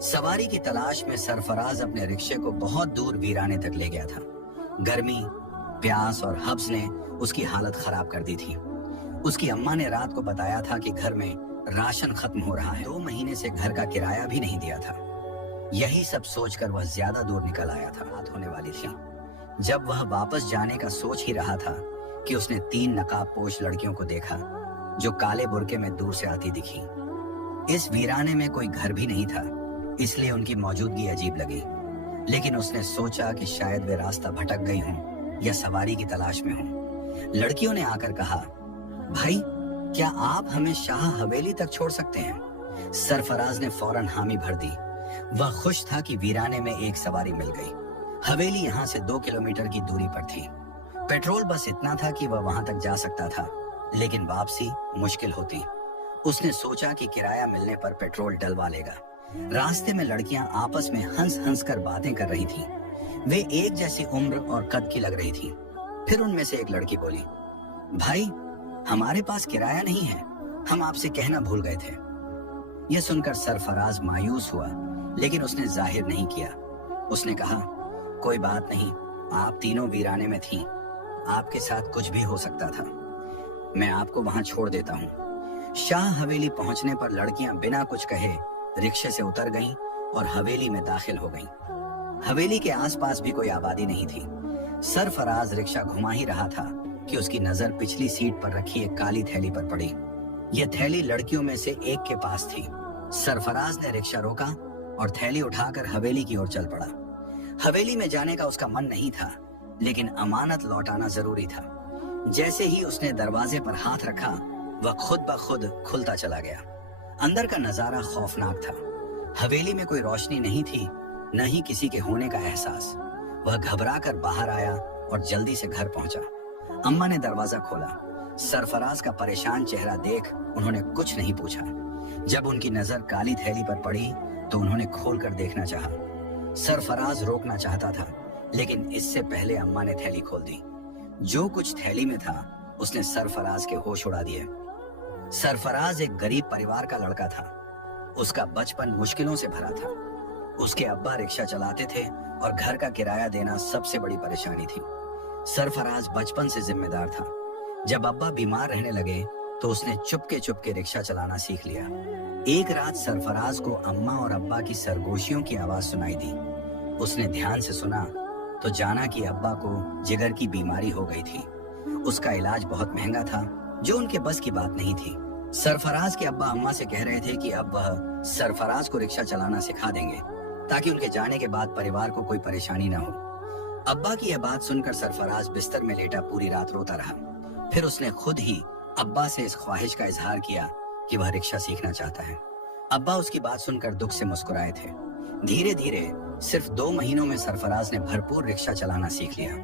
सवारी की तलाश में सरफराज अपने रिक्शे को बहुत दूर वीराने तक ले गया था। गर्मी, प्यास और हब्स ने उसकी हालत खराब कर दी थी। उसकी अम्मा ने रात को बताया था कि घर में राशन खत्म हो रहा है। 2 महीने से घर का किराया भी नहीं दिया था। यही सब सोचकर वह ज्यादा दूर निकल आया था। रात होने वाली थी। जब वह वापस जाने का सोच ही रहा था कि उसने 3 नकाबपोश लड़कियों को देखा जो काले बुर्के में दूर से आती दिखी। इस वीराने में कोई घर भी नहीं था, इसलिए उनकी मौजूदगी अजीब लगी। लेकिन उसने सोचा कि शायद वे रास्ता भटक गई हों या सवारी की तलाश में हों। लड़कियों ने आकर कहा, भाई क्या आप हमें शाह हवेली तक छोड़ सकते हैं? सरफराज ने फौरन हामी भर दी। वह खुश था कि वीराने में एक सवारी मिल गई। हवेली यहाँ से 2 किलोमीटर की दूरी पर थी। पेट्रोल बस इतना था कि वह वहां तक जा सकता था, लेकिन वापसी मुश्किल होती। उसने सोचा कि किराया मिलने पर पेट्रोल डलवा लेगा। रास्ते में लड़कियां आपस में हंस हंस कर बातें कर रही थीं। वे एक जैसी उम्र और कद की लग रही थीं। फिर उनमें से एक लड़की बोली, भाई हमारे पास किराया नहीं है, हम आपसे कहना भूल गए थे। यह सुनकर सरफराज मायूस हुआ, लेकिन उसने जाहिर नहीं किया। उसने कहा, कोई बात नहीं, आप तीनों वीराने में थीं, आपके साथ कुछ भी हो सकता था। मैं आपको वहां छोड़ देता हूँ। शाह हवेली पहुंचने पर लड़कियां बिना कुछ कहे रिक्शे से उतर गईं और हवेली में दाखिल हो गईं। हवेली के आसपास भी कोई आबादी नहीं थी। सरफराज रिक्शा घुमा ही रहा था कि उसकी नजर पिछली सीट पर रखी एक काली थैली पर पड़ी। यह थैली लड़कियों में से एक के पास थी। सरफराज ने रिक्शा रोका और थैली उठाकर हवेली की ओर चल पड़ा। हवेली में जाने का उसका मन नहीं था, लेकिन अमानत लौटाना जरूरी था। जैसे ही उसने दरवाजे पर हाथ रखा, वह खुद ब खुद खुलता चला गया। अंदर का नजारा खौफनाक था। हवेली में कोई रोशनी नहीं थी, न ही किसी के होने का एहसास। वह घबराकर बाहर आया और जल्दी से घर पहुंचा। अम्मा ने दरवाजा खोला। सरफराज का परेशान चेहरा देख उन्होंने कुछ नहीं पूछा। जब उनकी नजर काली थैली पर पड़ी तो उन्होंने खोलकर देखना चाहा। सरफराज रोकना चाहता था, लेकिन इससे पहले अम्मा ने थैली खोल दी। जो कुछ थैली में था उसने सरफराज के होश उड़ा दिए। सरफराज एक गरीब परिवार का लड़का था। उसका बचपन मुश्किलों से भरा था। उसके अब्बा रिक्शा चलाते थे और घर का किराया देना सबसे बड़ी परेशानी थी। सरफराज बचपन से जिम्मेदार था। जब अब्बा बीमार रहने लगे तो उसने चुपके चुपके रिक्शा चलाना सीख लिया। एक रात सरफराज को अम्मा और अब्बा की सरगोशियों की आवाज सुनाई दी। उसने ध्यान से सुना तो जाना कि अब्बा को जिगर की बीमारी हो गई थी। उसका इलाज बहुत महंगा था, जो उनके बस की बात नहीं थी। सरफराज के अब्बा अम्मा से कह रहे थे कि अब वह सरफराज को रिक्शा चलाना सिखा देंगे, ताकि उनके जाने के बाद परिवार को कोई परेशानी न हो। अब्बा की यह बात सुनकर सरफराज बिस्तर में लेटा पूरी रात रोता रहा। फिर उसने खुद ही अब्बा से इस ख्वाहिश का इजहार किया कि वह रिक्शा सीखना चाहता है। अब्बा उसकी बात सुनकर दुख से मुस्कुराए थे। धीरे धीरे सिर्फ 2 महीनों में सरफराज ने भरपूर रिक्शा चलाना सीख लिया।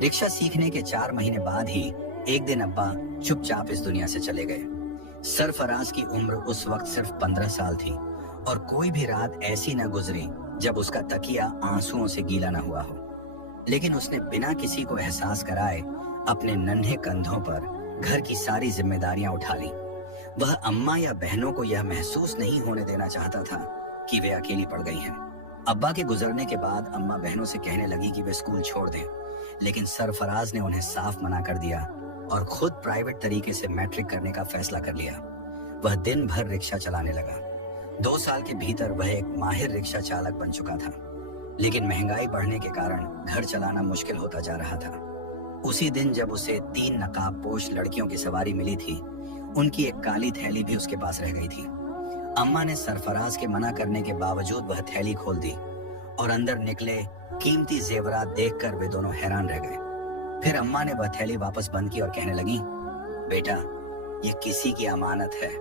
रिक्शा सीखने के 4 महीने बाद ही एक दिन अब्बा चुपचाप इस दुनिया से चले गए। सरफराज की उम्र उस वक्त सिर्फ 15 साल थी और कोई भी रात ऐसी न गुजरी जब उसका तकिया आंसुओं से गीला न हुआ हो। लेकिन उसने बिना किसी को एहसास कराए अपने नन्हे कंधों पर घर की सारी जिम्मेदारियां उठा ली। वह अम्मा या बहनों को यह महसूस नहीं होने देना चाहता था कि वे अकेली पड़ गई हैं। अब्बा के गुजरने के बाद अम्मा बहनों से कहने लगी कि वे स्कूल छोड़ दें, लेकिन सरफराज ने उन्हें साफ मना कर दिया और खुद प्राइवेट तरीके से मैट्रिक करने का फैसला कर लिया। वह दिन भर रिक्शा चलाने लगा। 2 साल के भीतर वह एक माहिर रिक्शा चालक बन चुका था। लेकिन महंगाई बढ़ने के कारण घर चलाना मुश्किल होता जा रहा था। उसी दिन जब उसे 3 नकाबपोश लड़कियों की सवारी मिली थी, उनकी एक काली थैली भी उसके पास रह गई थी। अम्मा ने सरफराज के मना करने के बावजूद वह थैली खोल दी और अंदर निकले कीमती जेवरात देखकर वे दोनों हैरान रह गए। फिर अम्मा ने वह थैली वापस बंद की और कहने लगी, बेटा ये किसी की अमानत है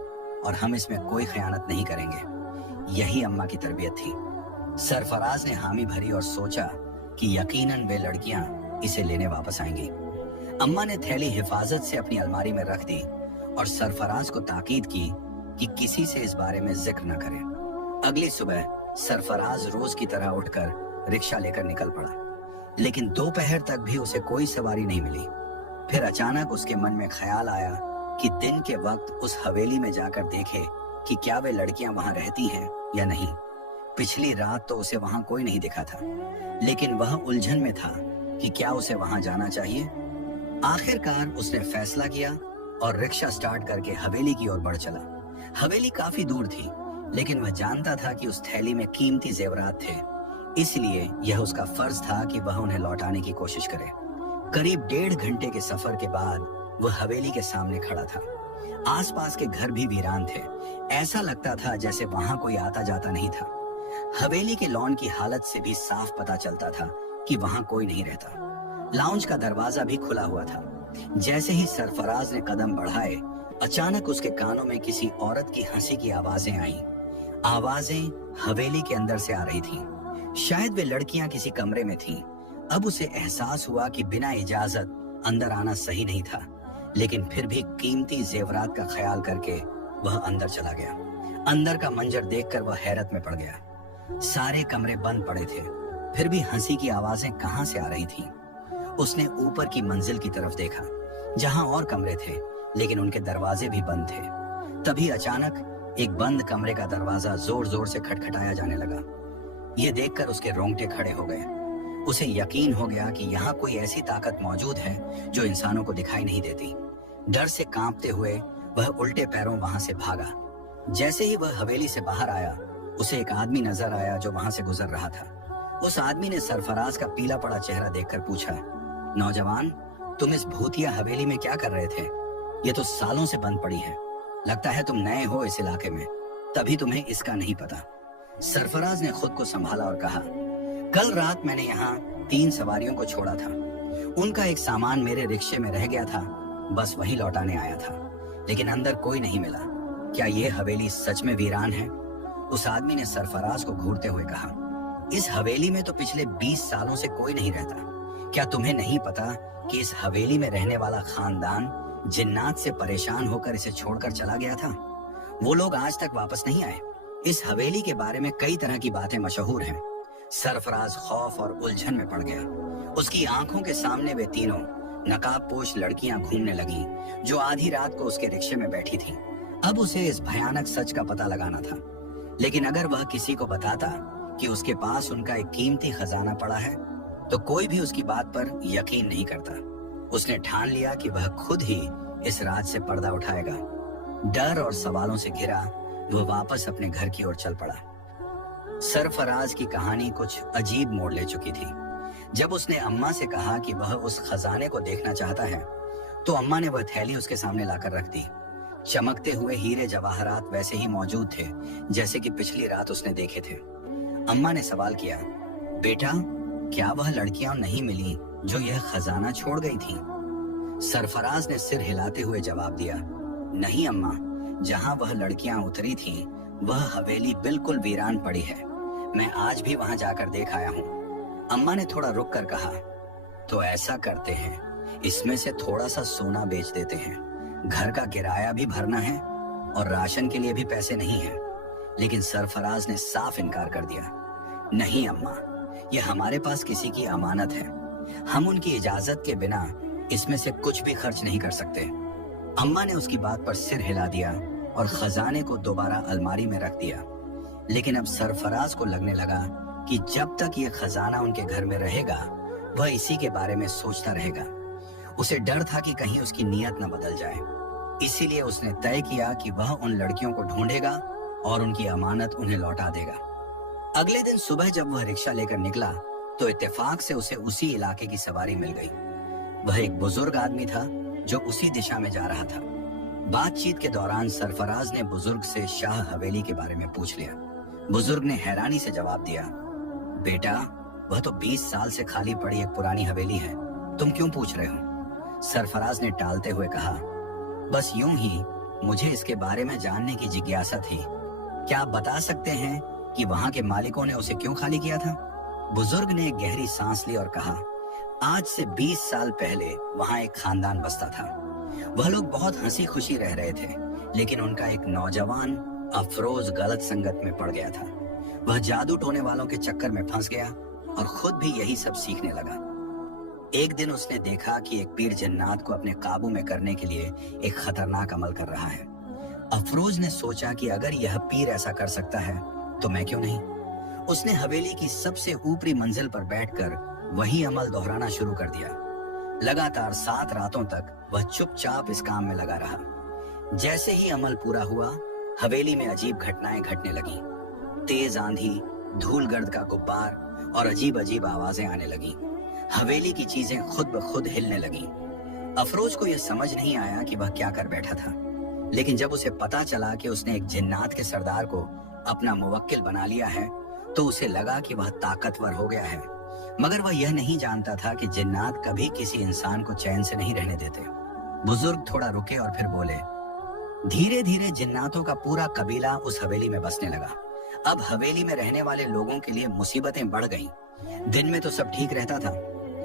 और हम इसमें कोई खयानत नहीं करेंगे। यही अम्मा की तरबियत थी। सरफराज ने हामी भरी और सोचा कि यकीनन वे लड़कियां इसे लेने वापस आएंगी। अम्मा ने थैली हिफाजत से अपनी अलमारी में रख दी और सरफराज को ताकीद की कि किसी से इस बारे में जिक्र न करें। अगली सुबह सरफराज रोज की तरह उठकर रिक्शा लेकर निकल पड़ा, लेकिन दोपहर तक भी उसे कोई सवारी नहीं मिली। फिर अचानक उसके मन में ख्याल आया कि दिन के वक्त उस हवेली में जाकर देखे कि क्या वे लड़कियां वहां रहती हैं या नहीं। पिछली रात तो उसे वहां कोई नहीं दिखा था, लेकिन वह उलझन में था कि क्या उसे वहां जाना चाहिए। आखिरकार उसने फैसला किया और रिक्शा स्टार्ट करके हवेली की ओर बढ़ चला। हवेली काफी दूर थी, लेकिन वह जानता था कि उस थैली में कीमती जेवरात थे, इसलिए यह उसका फर्ज था कि वह उन्हें लौटाने की कोशिश करे। करीब 1.5 घंटे के सफर के बाद वह हवेली के सामने खड़ा था। आसपास के घर भी वीरान थे। ऐसा लगता था जैसे वहां कोई आता जाता नहीं था। हवेली के लॉन की हालत से भी साफ पता चलता था कि वहां कोई नहीं रहता। लाउंज का दरवाजा भी खुला हुआ था। जैसे ही सरफराज ने कदम बढ़ाए, अचानक उसके कानों में किसी औरत की हंसी की आवाजें आईं। आवाजें हवेली के अंदर से आ रही थीं। शायद वे लड़कियां किसी कमरे में थीं। अब उसे एहसास हुआ कि बिना इजाजत अंदर आना सही नहीं था, लेकिन फिर भी कीमती जेवरात का ख्याल करके वह अंदर चला गया। अंदर का मंजर देखकर वह हैरत में पड़ गया। सारे कमरे बंद पड़े थे, फिर भी हंसी की आवाजें कहां से आ रही थीं। उसने ऊपर की मंजिल की तरफ देखा, जहां और कमरे थे, लेकिन उनके दरवाजे भी बंद थे। तभी अचानक एक बंद कमरे का दरवाजा जोर जोर से खटखटाया जाने लगा। यह देखकर उसके रोंगटे खड़े हो गए। उसे यकीन हो गया कि यहाँ कोई ऐसी ताकत मौजूद है जो इंसानों को दिखाई नहीं देती। डर से कांपते हुए वह उल्टे पैरों वहां से भागा। जैसे ही वह हवेली से बाहर आया, उसे एक आदमी नजर आया जो वहां से गुजर रहा था। उस आदमी ने सरफराज का पीला पड़ा चेहरा देखकर पूछा, नौजवान, तुम इस भूतिया हवेली में क्या कर रहे थे? ये तो सालों से बंद पड़ी है। लगता है तुम नए हो इस इलाके में, तभी तुम्हें इसका नहीं पता। सरफराज ने खुद को संभाला और कहा, कल रात मैंने यहाँ 3 सवारियों को छोड़ा था। उनका एक सामान मेरे रिक्शे में रह गया था, बस वही लौटाने आया था, लेकिन अंदर कोई नहीं मिला। क्या ये हवेली सच में वीरान है? उस आदमी ने सरफराज को घूरते हुए कहा, इस हवेली में तो पिछले 20 सालों से कोई नहीं रहता। क्या तुम्हें नहीं पता कि इस हवेली में रहने वाला खानदान जिन्नात से परेशान होकर इसे छोड़कर चला गया था? वो लोग आज तक वापस नहीं आए। इस हवेली के बारे में कई तरह की बातें मशहूर हैं। सरफराज खौफ और उलझन में पड़ गया। उसकी आंखों के सामने वे तीनों नकाबपोश लड़कियां घूमने लगी, जो आधी रात को उसके रिक्शे में बैठी थीं। अब उसे इस भयानक सच का पता लगाना था, लेकिन अगर वह किसी को बताता कि उसके पास उनका एक कीमती खजाना पड़ा है, तो कोई भी उसकी बात पर यकीन नहीं करता। उसने ठान लिया कि वह खुद ही इस राज से पर्दा उठाएगा। डर और सवालों से घिरा वह वापस अपने घर की ओर चल पड़ा। सरफराज की कहानी कुछ अजीब मोड़ ले चुकी थी। जब उसने अम्मा से कहा कि वह उस खजाने को देखना चाहता है, तो अम्मा ने वह थैली उसके सामने लाकर रख दी। चमकते हुए हीरे जवाहरात वैसे ही मौजूद थे जैसे कि पिछली रात उसने देखे थे। अम्मा ने सवाल किया, बेटा, क्या वह लड़कियां नहीं मिली जो यह खजाना छोड़ गई थीं? सरफराज ने सिर हिलाते हुए जवाब दिया, नहीं अम्मा, जहां वह लड़कियां उतरी थीं, वह हवेली बिल्कुल वीरान पड़ी है। मैं आज भी वहां जाकर देख आया हूँ। अम्मा ने थोड़ा रुक कर कहा, तो ऐसा करते हैं, इसमें से थोड़ा सा सोना बेच देते हैं। घर का किराया भी भरना है और राशन के लिए भी पैसे नहीं है। लेकिन सरफराज ने साफ इनकार कर दिया, नहीं अम्मा, यह हमारे पास किसी की अमानत है। हम उनकी इजाजत के बिना इसमें से कुछ भी खर्च नहीं कर सकते। अम्मा ने उसकी बात पर सिर हिला दिया और खजाने को दोबारा अलमारी में रख दिया। लेकिन अब सरफराज को लगने लगा कि जब तक ये खजाना उनके घर में रहेगा, वह इसी के बारे में सोचता रहेगा। उसे डर था कि कहीं उसकी नीयत न बदल जाए। इसीलिए उसने तय किया कि वह उन लड़कियों को ढूंढेगा और उनकी अमानत उन्हें लौटा देगा। अगले दिन सुबह जब वह रिक्शा लेकर निकला, तो इत्तेफाक से उसे उसी इलाके की सवारी मिल गई। वह एक बुजुर्ग आदमी था जो उसी दिशा में जा रहा था। बातचीत के दौरान सरफराज ने बुजुर्ग से शाह हवेली के बारे में पूछ लिया। बुजुर्ग ने हैरानी से जवाब दिया, बेटा, वह तो 20 साल से खाली पड़ी एक पुरानी हवेली है, तुम क्यों पूछ रहे हो? सरफराज ने टालते हुए कहा, बस यूं ही मुझे इसके बारे में जानने की जिज्ञासा थी। क्या आप बता सकते हैं कि वहां के मालिकों ने उसे क्यों खाली किया था? बुजुर्ग ने एक गहरी सांस ली और कहा, आज से 20 साल पहले वहां एक खानदान बसता था। वह लोग बहुत हंसी खुशी रह रहे थे, लेकिन उनका एक नौजवान अफरोज गलत संगत में पड़ गया था। वह जादू टोने वालों के चक्कर में फंस गया और खुद भी यही सब सीखने लगा। एक दिन उसने देखा कि एक पीर जन्नात को अपने काबू में करने के लिए एक खतरनाक अमल कर रहा है। अफरोज ने सोचा कि अगर यह पीर ऐसा कर सकता है तो मैं क्यों नहीं। उसने हवेली की सबसे ऊपरी मंजिल पर बैठकर वही अमल दोहराना शुरू कर दिया। लगातार 7 रातों तक वह चुपचाप इस काम में लगा रहा। जैसे ही अमल पूरा हुआ, हवेली में अजीब घटनाएं घटने लगीं। तेज आंधी, धूल गर्द का गुब्बार और अजीब अजीब आवाजें आने लगीं। हवेली की चीजें खुद ब खुद हिलने लगीं। अफरोज को यह समझ नहीं आया कि वह क्या कर बैठा था, लेकिन जब उसे पता चला कि उसने एक जिन्नात के सरदार को अपना मुवक्किल बना लिया है, तो उसे लगा कि वह ताकतवर हो गया है। मगर वह यह नहीं जानता था कि जिन्नात कभी किसी इंसान को चैन से नहीं रहने देते। बुजुर्ग थोड़ा रुके और फिर बोले, धीरे धीरे जिन्नातों का पूरा कबीला उस हवेली में बसने लगा। अब हवेली में रहने वाले लोगों के लिए मुसीबतें बढ़ गईं। दिन में तो सब ठीक रहता था,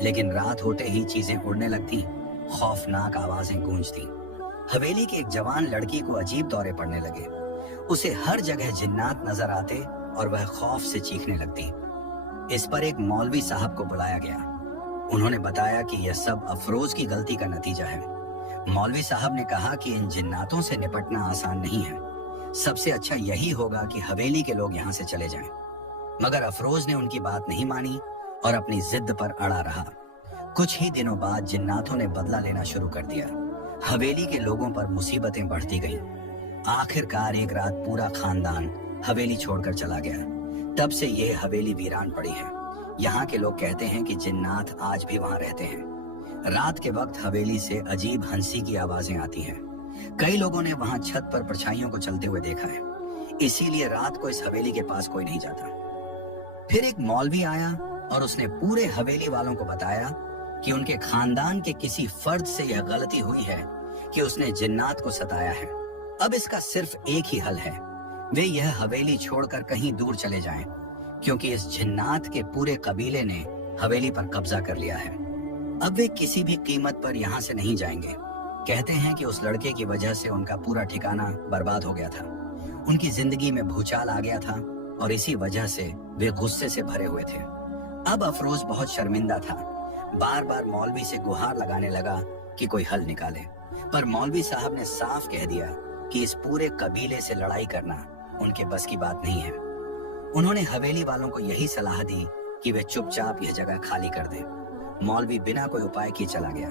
लेकिन रात होते ही चीजें उड़ने लगती, खौफनाक आवाजें गूंजती। हवेली की एक जवान लड़की को अजीब दौरे पड़ने लगे। उसे हर जगह जिन्नात नजर आते और वह खौफ से चीखने लगती। इस पर एक मौलवी साहब को बुलाया गया। उन्होंने बताया कि यह सब अफरोज की गलती का नतीजा है। मौलवी साहब ने कहा कि इन जिन्नातों से निपटना आसान नहीं है। सबसे अच्छा यही होगा कि हवेली के लोग यहाँ से चले जाएं। मगर अफरोज ने उनकी बात नहीं मानी और अपनी जिद पर अड़ा रहा। कुछ ही दिनों बाद जिन्नातों ने बदला लेना शुरू कर दिया। हवेली के लोगों पर मुसीबतें बढ़ती गईं। आखिरकार एक रात पूरा खानदान हवेली छोड़कर चला गया। तब से यह हवेली वीरान पड़ी है। यहाँ के लोग कहते हैं कि जिन्नात आज भी वहाँ रहते हैं। रात के वक्त हवेली से अजीब हंसी की आवाजें आती हैं। कई लोगों ने वहाँ छत पर परछाइयों को चलते हुए देखा है। इसीलिए रात को इस हवेली के पास कोई नहीं जाता। फिर एक मौलवी आया और उसने पूरे हवेली वालों को बताया कि उनके खानदान के किसी फर्द से यह गलती हुई है कि उसने जिन्नात को सताया है। अब इसका सिर्फ एक ही हल है, वे यह हवेली छोड़कर कहीं दूर चले जाएं, क्योंकि इस जिन्नात के पूरे कबीले ने हवेली पर कब्जा कर लिया है। अब वे किसी भी कीमत पर यहाँ से नहीं जाएंगे। कहते हैं कि उस लड़के की वजह से उनका पूरा ठिकाना बर्बाद हो गया था। उनकी जिंदगी में भूचाल आ गया था और इसी वजह से वे गुस्से से भरे हुए थे। अब अफरोज बहुत शर्मिंदा था। बार बार मौलवी से गुहार लगाने लगा कि कोई हल निकाले, पर मौलवी साहब ने साफ कह दिया कि इस पूरे कबीले से लड़ाई करना उनके बस की बात नहीं है। उन्होंने हवेली वालों को यही सलाह दी कि वे चुपचाप यह जगह खाली कर दें। मौलवी बिना कोई उपाय किए चला गया।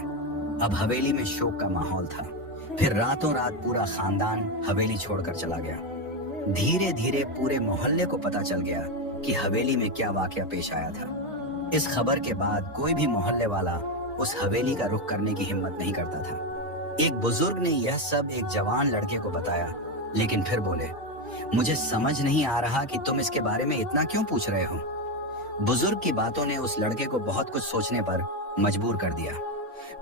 अब हवेली में शोक का माहौल था। फिर रातों रात पूरा खानदान हवेली छोड़कर चला गया। धीरे धीरे पूरे मोहल्ले को पता चल गया कि हवेली में क्या वाकया पेश आया था। इस खबर के बाद कोई भी मोहल्ले वाला उस हवेली का रुख करने की हिम्मत नहीं करता था। एक बुजुर्ग ने यह सब एक जवान लड़के को बताया, लेकिन फिर बोले, मुझे समझ नहीं आ रहा कि तुम इसके बारे में इतना क्यों पूछ रहे हो। बुजुर्ग की बातों ने उस लड़के को बहुत कुछ सोचने पर मजबूर कर दिया।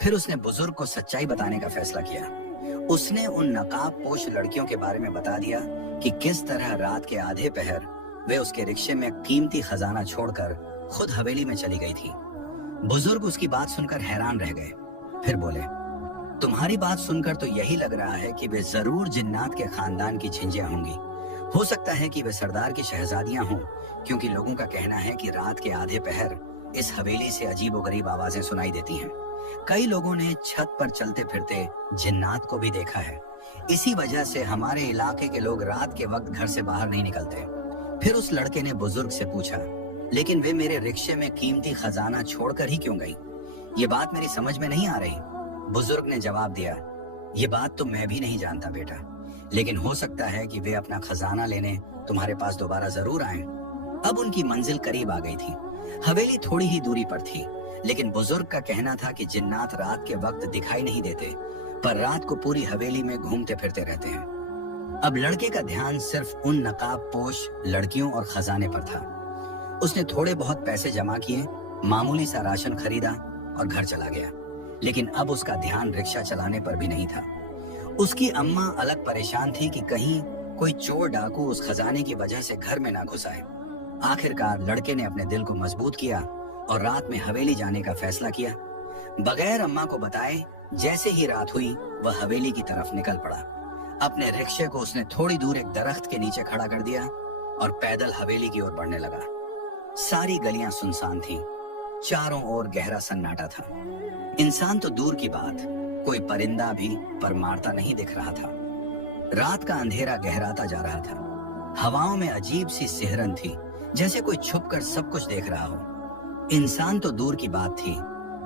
फिर उसने बुजुर्ग को सच्चाई बताने का फैसला किया। उसने उन नकाब पोश लड़कियों के बारे में बता दिया कि किस तरह रात के आधे पहर वे उसके रिक्शे में कीमती खजाना छोड़कर खुद हवेली में चली गई थी। बुजुर्ग उसकी बात सुनकर हैरान रह गए। फिर बोले, तुम्हारी बात सुनकर तो यही लग रहा है कि वे जरूर जिन्नात के खानदान की झिंजियां होंगी। हो सकता है कि वे सरदार की शहजादियां हों, क्योंकि लोगों का कहना है कि रात के आधे पहर इस हवेली से अजीबोगरीब आवाजें सुनाई देती हैं। कई लोगों ने छत पर चलते फिरते जिन्नात को भी देखा है। इसी वजह से हमारे इलाके के लोग रात के वक्त घर से बाहर नहीं निकलते। फिर उस लड़के ने बुजुर्ग से पूछा, लेकिन वे मेरे रिक्शे में कीमती खजाना छोड़कर ही क्यों गई? ये बात मेरी समझ में नहीं आ रही। बुजुर्ग ने जवाब दिया, ये बात तो मैं भी नहीं जानता बेटा, लेकिन हो सकता है कि वे अपना खजाना लेने तुम्हारे पास दोबारा जरूर आए। अब उनकी मंजिल करीब आ गई थी। हवेली थोड़ी ही दूरी पर थी, लेकिन बुजुर्ग का कहना था कि जिन्नात रात के वक्त दिखाई नहीं देते, पर रात को पूरी हवेली में घूमते फिरते रहते हैं। अब लड़के का ध्यान सिर्फ उन नकाब पोश लड़कियों और खजाने पर था। उसने थोड़े बहुत पैसे जमा किए, मामूली सा राशन खरीदा और घर चला गया। लेकिन अब उसका ध्यान रिक्शा चलाने पर भी नहीं था। उसकी अम्मा अलग परेशान थी कि कहीं कोई चोर डाकू उस खजाने की वजह से घर में ना घुस आए। आखिरकार लड़के ने अपने दिल को मजबूत किया और रात में हवेली जाने का फैसला किया। बगैर अम्मा को बताए जैसे ही रात हुई, वह हवेली की तरफ निकल पड़ा। अपने रिक्शे को उसने थोड़ी दूर एक दरख्त के नीचे खड़ा कर दिया और पैदल हवेली की ओर बढ़ने लगा। सारी गलियां सुनसान थीं, चारों ओर गहरा सन्नाटा था। इंसान तो दूर की बात, कोई परिंदा भी पर मारता नहीं दिख रहा था। रात का अंधेरा गहराता जा रहा था। हवाओं में अजीब सी सिहरन थी, जैसे कोई छुपकर सब कुछ देख रहा हो। इंसान तो दूर की बात थी,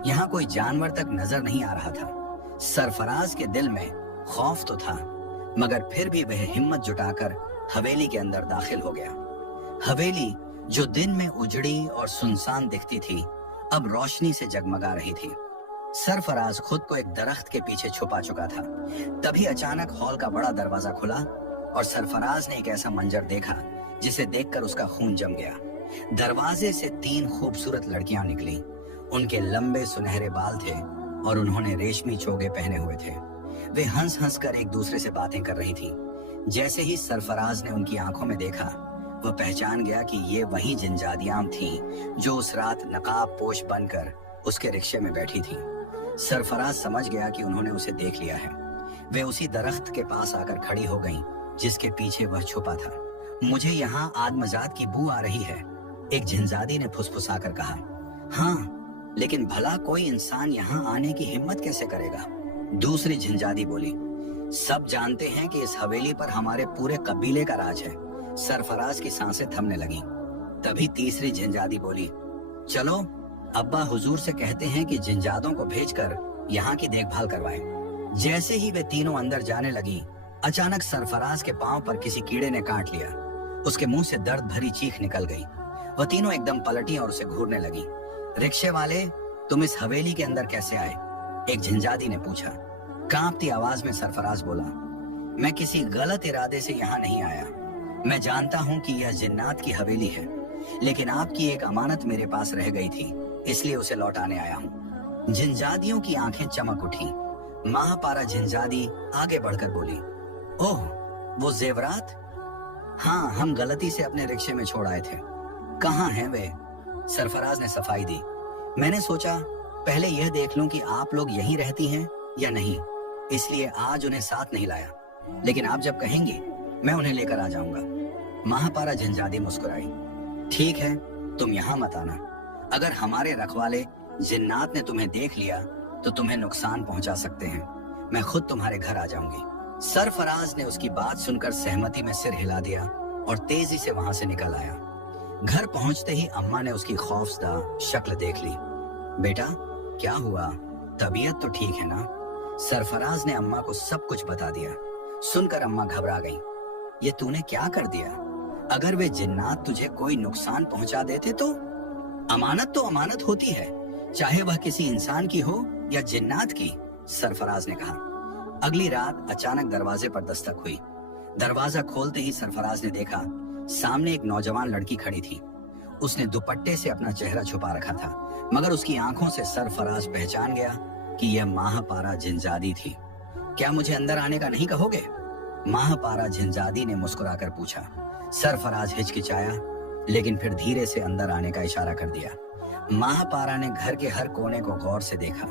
यहाँ कोई जानवर तक नजर नहीं आ रहा था। सरफराज के दिल में खौफ तो था, मगर फिर भी वह हिम्मत जुटाकर हवेली के अंदर दाखिल हो गया। हवेली जो दिन में उजड़ी और सुनसान दिखती थी, अब रोशनी से जगमगा रही थी। सरफराज खुद को एक दरख्त के पीछे छुपा चुका था। तभी अचानक हॉल का बड़ा दरवाजा खुला और सरफराज ने एक ऐसा मंजर देखा जिसे देखकर उसका खून जम गया। दरवाजे से 3 खूबसूरत लड़कियां निकली। उनके लंबे सुनहरे बाल थे और उन्होंने रेशमी चोगे पहने हुए थे। वे हंस हंस कर एक दूसरे से बातें कर रही थी। जैसे ही सरफराज ने उनकी आंखों में देखा, वह पहचान गया कि ये वही जिनजादियां थीं जो उस रात नकाब पोश बनकर उसके रिक्शे में बैठी थीं। सरफराज समझ गया कि उन्होंने उसे देख लिया है। वे उसी दरख्त के पास आकर खड़ी हो गईं, जिसके पीछे वह छुपा था। मुझे यहाँ आदमजात की बू आ रही है, एक जिनजादी ने फुसफुसाकर कहा। हाँ, लेकिन भला कोई इंसान यहाँ आने की हिम्मत कैसे करेगा? दूसरी जिनजादी बोली। सब जानते हैं कि इस हवेली पर हमारे पूरे कबीले का राज है। सरफराज की सांसें थमने लगी। तभी तीसरी जिनजादी बोली, चलो अब्बा हुजूर से कहते हैं कि जिनजादों को भेजकर यहाँ की देखभाल करवाएं। जैसे ही वे तीनों अंदर जाने लगी, अचानक सरफराज के पांव पर किसी कीड़े ने काट लिया। उसके मुंह से दर्द भरी चीख निकल गई। वह तीनों एकदम पलटी और उसे घूरने लगी। रिक्शे वाले, तुम इस हवेली के अंदर कैसे आए? एक जिनजादी ने पूछा। कांपती आवाज में सरफराज बोला, मैं किसी गलत इरादे से यहाँ नहीं आया। मैं जानता हूँ कि यह जिन्नात की हवेली है, लेकिन आपकी एक अमानत मेरे पास रह गई थी, इसलिए उसे लौटाने आया हूँ। जिनजादियों की आंखें चमक उठी। महापारा जिनजादी आगे बढ़कर बोली, ओह, वो जेवरात? हाँ, हम गलती से अपने रिक्शे में छोड़ आए थे। कहाँ हैं वे? सरफराज ने सफाई दी। मैंने सोचा पहले यह देख लूं कि आप लोग यहीं रहती हैं या नहीं, इसलिए आज उन्हें साथ नहीं लाया, लेकिन आप जब कहेंगी मैं उन्हें लेकर आ जाऊंगा। महापारा जिनजादी मुस्कुराई। ठीक है, तुम यहाँ मत आना। अगर हमारे रखवाले जिन्नात ने तुम्हें देख लिया तो तुम्हें नुकसान पहुंचा सकते हैं। मैं खुद तुम्हारे घर आ जाऊंगी। सरफराज ने उसकी बात सुनकर सहमति में सिर हिला दिया और तेजी से वहां से निकल आया। घर पहुंचते ही अम्मा ने उसकी खौफजदा शक्ल देख ली। बेटा, क्या हुआ? तबीयत तो ठीक है ना? सरफराज ने अम्मा को सब कुछ बता दिया। सुनकर अम्मा घबरा गईं। ये तूने क्या कर दिया? अगर वे जिन्नात तुझे कोई नुकसान पहुंचा देते तो? अमानत तो अमानत होती है, चाहे वह किसी इंसान की हो या जिन्नात की, सरफराज ने कहा। अगली रात अचानक दरवाजे पर दस्तक हुई। दरवाजा खोलते ही सरफराज ने देखा सामने एक नौजवान लड़की खड़ी थी। उसने दुपट्टे से अपना चेहरा छुपा रखा था, मगर उसकी आंखों से सरफराज पहचान गया कि यह महापारा जिनजादी थी। क्या मुझे अंदर आने का नहीं कहोगे? महापारा जिनजादी ने मुस्कुराकर पूछा। सरफराज हिचकिचाया, लेकिन फिर धीरे से अंदर आने का इशारा कर दिया। महापारा ने घर के हर कोने को गौर से देखा।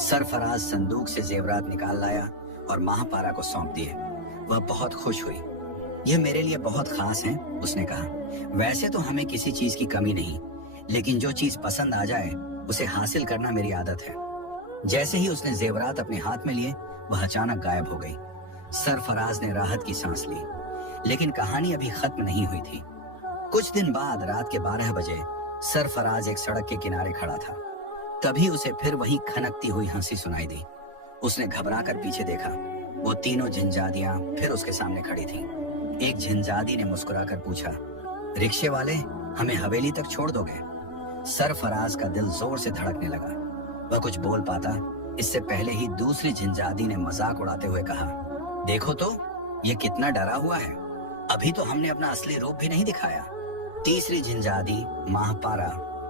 सरफराज संदूक से जेवरात निकाल लाया और महापारा को सौंप दिए। वह बहुत खुश हुई। यह मेरे लिए बहुत खास है, उसने कहा। वैसे तो हमें किसी चीज की कमी नहीं, लेकिन जो चीज पसंद आ जाए उसे हासिल करना मेरी आदत है। जैसे ही उसने जेवरात अपने हाथ में लिए, वह अचानक गायब हो गई। सरफराज ने राहत की सांस ली, लेकिन कहानी अभी खत्म नहीं हुई थी। कुछ दिन बाद रात के 12 बजे सरफराज एक सड़क के किनारे खड़ा था। तभी उसे फिर वही खनकती हुई हंसी सुनाई दी। उसने घबराकर पीछे देखा। वो तीनों जिनजादियां फिर उसके सामने खड़ी थीं। एक जिनजादी ने मुस्कुराकर पूछा, रिक्शे वाले, हमें हवेली तक छोड़ दोगे? सरफराज का दिल जोर से धड़कने लगा। वह कुछ बोल पाता, इससे पहले ही दूसरी जिनजादी ने मजाक उड़ाते हुए कहा, देखो तो, ये कितना डरा हुआ है। अभी तो हमने अपना असली रूप भी नहीं दिखाया। तीसरी जिनजादी महापारा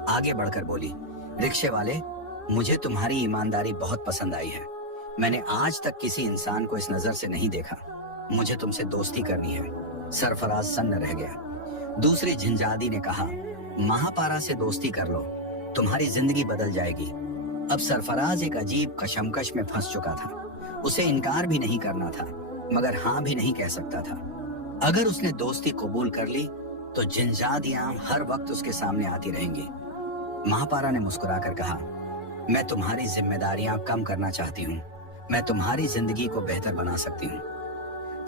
आगे बढ़कर बोली, रिक्शे वाले, मुझे तुम्हारी ईमानदारी बहुत पसंद आई है। मैंने आज तक किसी इंसान को इस नजर से नहीं देखा। मुझे तुमसे दोस्ती करनी है। सरफराज सन्न रह गया। दूसरी जिनजादी ने कहा, महापारा से दोस्ती कर लो, तुम्हारी जिंदगी बदल जाएगी। अब सरफराज एक अजीब कशमकश में फंस चुका था। उसे इनकार भी नहीं करना था, मगर हाँ भी नहीं कह सकता था। अगर उसने दोस्ती कबूल कर ली तो जिनजादियां हर वक्त उसके सामने आती रहेंगी। महापारा ने मुस्कुराकर कहा, मैं तुम्हारी जिम्मेदारियां कम करना चाहती हूँ। मैं तुम्हारी जिंदगी को बेहतर बना सकती हूँ।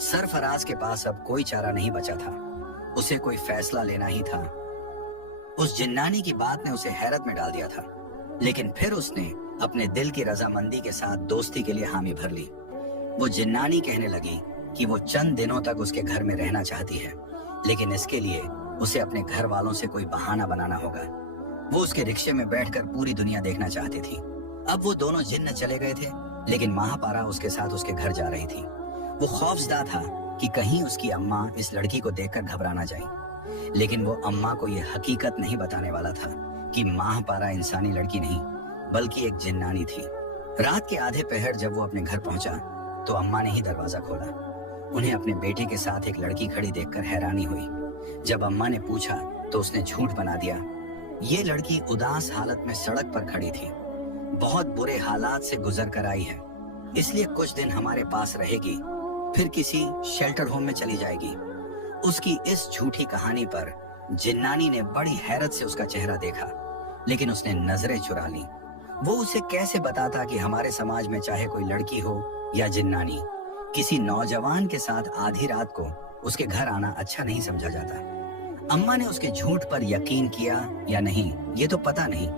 सरफराज के पास अब कोई चारा नहीं बचा था। उसे कोई फैसला लेना ही था। उस जिन्नानी की बात ने उसे हैरत में डाल दिया था, लेकिन फिर उसने अपने दिल की रजामंदी के साथ दोस्ती के लिए हामी भर ली। वो जिन्नानी कहने लगी कि वो चंद दिनों तक उसके घर में रहना चाहती है, लेकिन इसके लिए उसे अपने घर वालों से कोई बहाना बनाना होगा। वो उसके रिक्शे में बैठकर पूरी दुनिया देखना चाहती थी। अब वो दोनों जिन्न चले गए थे, लेकिन महापारा उसके साथ उसके घर जा रही थी। वो खौफजदा था कि कहीं उसकी अम्मा इस लड़की को देखकर घबरा ना जाए, लेकिन वो अम्मा को ये हकीकत नहीं बताने वाला था कि महापारा इंसानी लड़की नहीं बल्कि एक जिन्नानी थी। रात के आधे पहर जब वो अपने घर पहुंचा तो अम्मा ने ही दरवाजा खोला। उन्हें अपने बेटे के साथ एक लड़की खड़ी देखकर हैरानी हुई। जब अम्मा ने पूछा तो उसने झूठ बना दिया। ये लड़की उदास हालत में सड़क पर खड़ी थी, बहुत बुरे हालात से गुजर कर आई है, इसलिए कुछ दिन हमारे पास रहेगी, फिर किसी शेल्टर होम में चली जाएगी। उसकी इस झूठी कहानी पर जिन्नानी ने बड़ी हैरत से उसका चेहरा देखा, लेकिन उसने नजरें चुरा ली। वो उसे कैसे बताता कि हमारे समाज में चाहे कोई लड़की हो या जिन्नानी, किसी नौजवान के साथ आधी रात को उसके घर आना अच्छा नहीं समझा जाता। अम्मा ने उसके झूठ पर यकीन किया या नहीं ये तो पता नहीं,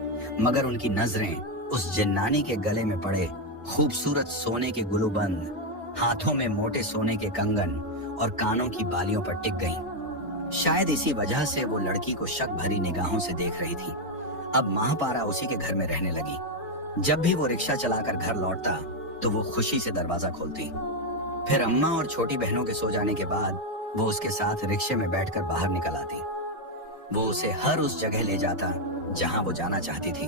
मगर उनकी नजरें उस जिन्नानी के गले में पड़े खूबसूरत सोने के गुलूबंद, हाथों में मोटे सोने के कंगन और कानों की बालियों पर टिक गईं। शायद इसी वजह से वो लड़की को शक भरी निगाहों से देख रही थी। अब महापारा उसी के घर में रहने लगी। जब भी वो रिक्शा चलाकर घर लौटता तो वो खुशी से दरवाजा खोलती। फिर अम्मा और छोटी बहनों के सो जाने के बाद वो उसके साथ रिक्शे में बैठकर बाहर निकल आती। वो उसे हर उस जगह ले जाता जहां वो जाना चाहती थी।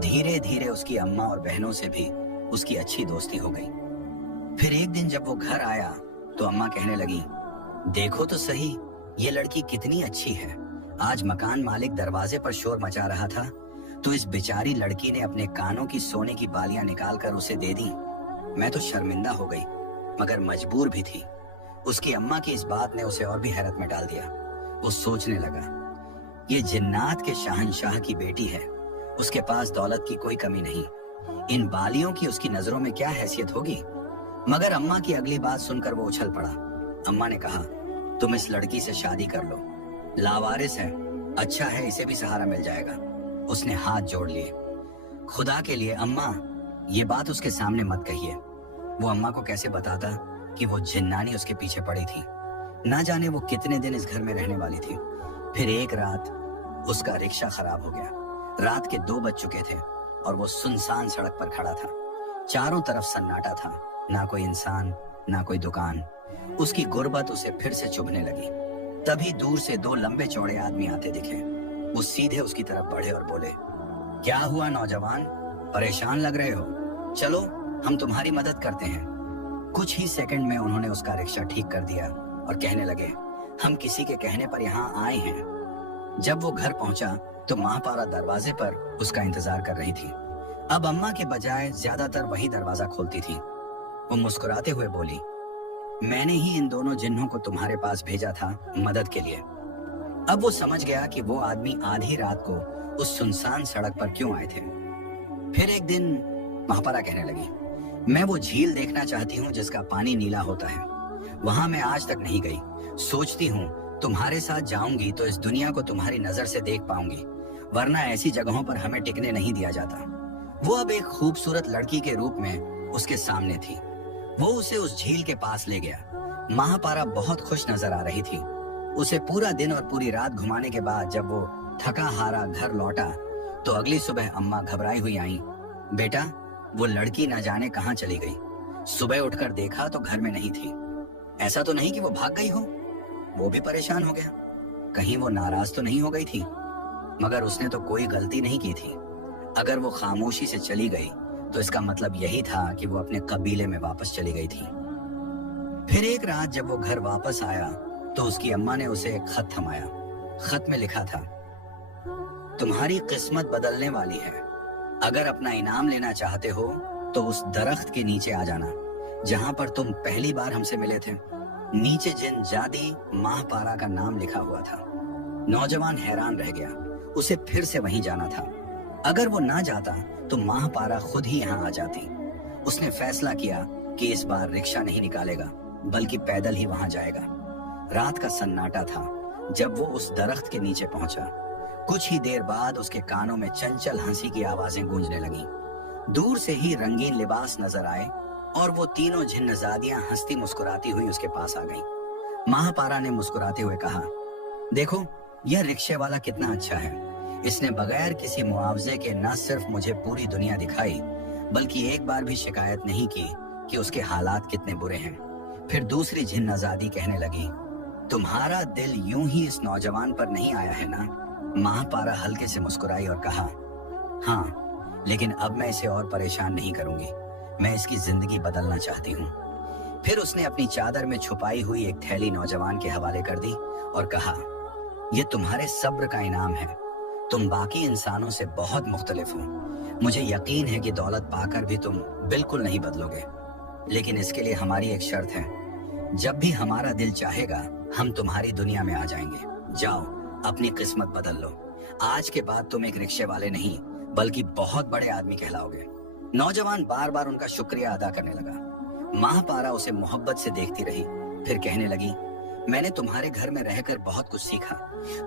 धीरे धीरे उसकी अम्मा और बहनों से भी उसकी अच्छी दोस्ती हो गई। फिर एक दिन जब वो घर आया तो अम्मा कहने लगी, देखो तो सही ये लड़की कितनी अच्छी है। आज मकान मालिक दरवाजे पर शोर मचा रहा था तो इस बेचारी लड़की ने अपने कानों की सोने की बालियां निकालकर उसे दे दी। मैं तो शर्मिंदा हो गई, मगर मजबूर भी थी। उसकी अम्मा की इस बात ने उसे और भी हैरत में डाल दिया। वो सोचने लगा, ये जिन्नात के शहंशाह की बेटी है, उसके पास दौलत की कोई कमी नहीं, इन बालियों की उसकी नजरों में क्या हैसियत होगी। मगर अम्मा की अगली बात सुनकर वो उछल पड़ा। अम्मा ने कहा, तुम इस लड़की से शादी कर लो, लावारिस है, अच्छा है इसे भी सहारा मिल जाएगा। उसने हाथ जोड़ लिए, खुदा के लिए अम्मा ये बात उसके सामने मत कहिए। वो अम्मा को कैसे बताता कि वो जिन्नानी उसके पीछे पड़ी थी। ना जाने वो कितने दिन इस घर में रहने वाली थी। फिर एक रात उसका रिक्शा खराब हो गया। रात के 2 बज चुके थे और वो सुनसान सड़क पर खड़ा था। चारों तरफ सन्नाटा था, ना कोई इंसान ना कोई दुकान। उसकी गुर्बत उसे फिर से चुभने लगी। तभी दूर से 2 लंबे चौड़े आदमी आते दिखे। वो सीधे उसकी तरफ बढ़े और बोले, क्या हुआ नौजवान, परेशान लग रहे हो? चलो हम तुम्हारी मदद करते हैं। कुछ ही सेकंड में उन्होंने उसका रिक्शा ठीक कर दिया और कहने लगे, हम किसी के कहने पर यहाँ आए हैं। जब वो घर पहुंचा तो महापारा दरवाजे पर उसका इंतजार कर रही थी। अब अम्मा के बजाय ज्यादातर वही दरवाजा खोलती थी। वो मुस्कुराते हुए बोली, मैंने ही इन दोनों जिन्हों को तुम्हारे पास भेजा था मदद के लिए। अब वो समझ गया कि वो आदमी आधी रात को उस सुनसान सड़क पर क्यों आए थे। फिर एक दिन महापारा कहने लगी, मैं वो झील देखना चाहती हूँ जिसका पानी नीला होता है। वहां मैं आज तक नहीं गई। सोचती हूँ तुम्हारे साथ जाऊंगी तो इस दुनिया को तुम्हारी नजर से देख पाऊंगी, वरना ऐसी जगहों पर हमें टिकने नहीं दिया जाता। वो अब एक खूबसूरत लड़की के रूप में उसके सामने थी। वो उसे उस झील के पास ले गया। महापारा बहुत खुश नजर आ रही थी। उसे पूरा दिन और पूरी रात घुमाने के बाद जब वो थका हारा घर लौटा तो अगली सुबह अम्मा घबराई हुई आई, बेटा वो लड़की न जाने कहाँ चली गई। सुबह उठकर देखा तो घर में नहीं थी। ऐसा तो नहीं कि वो भाग गई हो। वो भी परेशान हो गया, कहीं वो नाराज तो नहीं हो गई थी। मगर उसने तो कोई गलती नहीं की थी। अगर वो खामोशी से चली गई तो इसका मतलब यही था कि वो अपने कबीले में वापस चली गई थी। फिर एक रात जब वो घर वापस आया तो उसकी अम्मा ने उसे एक खत थमाया। खत में लिखा था, तुम्हारी किस्मत बदलने वाली है। अगर अपना इनाम लेना चाहते हो तो उस दरख्त के नीचे आ जाना जहां पर तुम पहली बार हमसे मिले थे। नीचे जिन जादी महापारा का नाम लिखा हुआ था। नौजवान हैरान रह गया। उसे फिर से वहीं जाना था। अगर वो ना जाता तो महापारा खुद ही यहाँ आ जाती। उसने फैसला किया कि इस बार रिक्शा नहीं निकालेगा बल्कि पैदल ही वहां जाएगा। रात का सन्नाटा था। जब वो उस दरख्त के नीचे पहुंचा, कुछ ही देर बाद उसके कानों में चंचल हंसी की आवाजें गूंजने लगीं। दूर से ही रंगीन लिबास नजर आए और वो तीनों जिन्नजादियां हंसती मुस्कुराती हुई उसके पास आ गईं। महापारा ने मुस्कुराते हुए कहा, देखो यह रिक्शे वाला कितना अच्छा है। इसने बगैर किसी मुआवजे के न सिर्फ मुझे पूरी दुनिया दिखाई, बल्कि एक बार भी शिकायत नहीं की कि उसके हालात कितने बुरे हैं। फिर दूसरी जिन्नजादी कहने लगी, तुम्हारा दिल यूं ही इस नौजवान पर नहीं आया है ना? महापारा हल्के से मुस्कुराई और कहा, हाँ, लेकिन अब मैं इसे और परेशान नहीं करूंगी। मैं इसकी जिंदगी बदलना चाहती हूँ। फिर उसने अपनी चादर में छुपाई हुई एक थैली नौजवान के हवाले कर दी और कहा, यह तुम्हारे सब्र का इनाम है। तुम बाकी इंसानों से बहुत मुख्तलिफ हो। मुझे यकीन है कि दौलत पाकर भी तुम बिल्कुल नहीं बदलोगे, लेकिन इसके लिए हमारी एक शर्त है। जब भी हमारा दिल चाहेगा हम तुम्हारी दुनिया में आ जाएंगे। जाओ, अपनी किस्मत बदल लो। आज के बाद तुम एक रिक्शे वाले नहीं बल्कि बहुत बड़े आदमी कहलाओगे। नौजवान बार बार उनका शुक्रिया अदा करने लगा। महापारा उसे मोहब्बत से देखती रही, फिर कहने लगी, मैंने तुम्हारे घर में रहकर बहुत कुछ सीखा।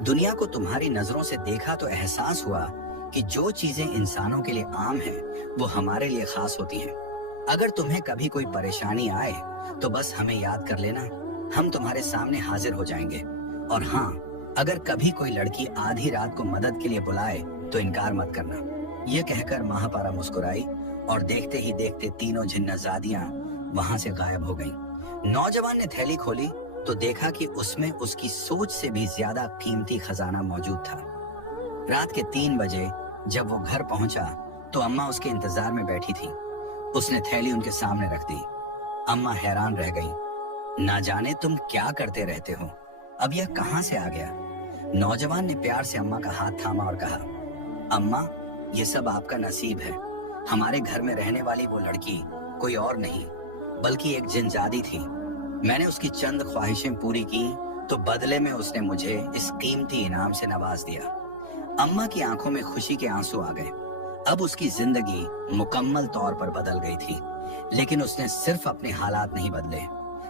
दुनिया को तुम्हारी नजरों से देखा तो एहसास हुआ कि जो चीजें इंसानों के लिए आम हैं, वो हमारे लिए खास होती हैं। अगर तुम्हें कभी कोई परेशानी आए तो बस हमें याद कर लेना, हम तुम्हारे सामने हाजिर हो जाएंगे। और हाँ, अगर कभी कोई लड़की आधी रात को मदद के लिए बुलाए तो इनकार मत करना। ये कहकर महापारा मुस्कुराई और देखते ही देखते तीनों जिन्नजादियां वहां से गायब हो गईं। नौजवान ने थैली खोली तो देखा कि उसमें उसकी सोच से भी ज्यादा कीमती खजाना मौजूद था। रात के 3 बजे जब वो घर पहुंचा तो अम्मा उसके इंतजार में बैठी थी। उसने थैली उनके सामने रख दी। अम्मा हैरान रह गई। ना जाने तुम क्या करते रहते हो, अब यह कहां से आ गया? नौजवान ने प्यार से अम्मा का हाथ थामा और कहा, अम्मा, ये सब आपका नसीब है। हमारे घर में रहने वाली वो लड़की कोई और नहीं बल्कि एक जिन्नजादी थी। मैंने उसकी चंद ख्वाहिशें पूरी की तो बदले में उसने मुझे इस कीमती इनाम से नवाज दिया। अम्मा की आंखों में खुशी के आंसू आ गए। अब उसकी जिंदगी मुकम्मल तौर पर बदल गई थी। लेकिन उसने सिर्फ अपने हालात नहीं बदले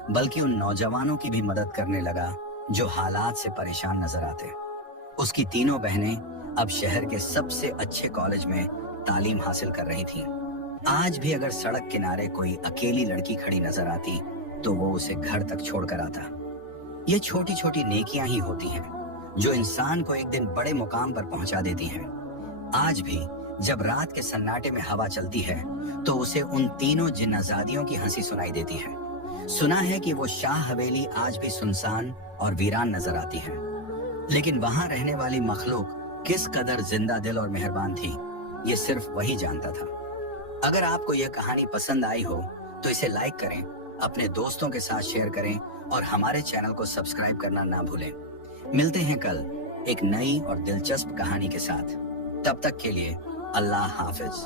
बल्कि उन नौजवानों की भी मदद करने लगा जो हालात से परेशान नजर आते। उसकी तीनों बहनें अब शहर के सबसे अच्छे कॉलेज में तालीम हासिल कर रही थीं। आज भी अगर सड़क किनारे कोई अकेली लड़की खड़ी नजर आती तो वो उसे घर तक छोड़कर आता। ये छोटी छोटी नेकियां ही होती हैं जो इंसान को एक दिन बड़े मुकाम पर पहुंचा देती हैं। आज भी जब रात के सन्नाटे में हवा चलती है तो उसे उन तीनों जिन्नजादियों की हंसी सुनाई देती है। सुना है कि वो शाह हवेली आज भी सुनसान और वीरान नजर आती है, लेकिन वहां रहने वाली मखलूक किस कदर जिंदा दिल और मेहरबान थी, ये सिर्फ वही जानता था। अगर आपको यह कहानी पसंद आई हो तो इसे लाइक करें, अपने दोस्तों के साथ शेयर करें और हमारे चैनल को सब्सक्राइब करना ना भूलें। मिलते हैं कल एक नई और दिलचस्प कहानी के साथ। तब तक के लिए अल्लाह हाफिज।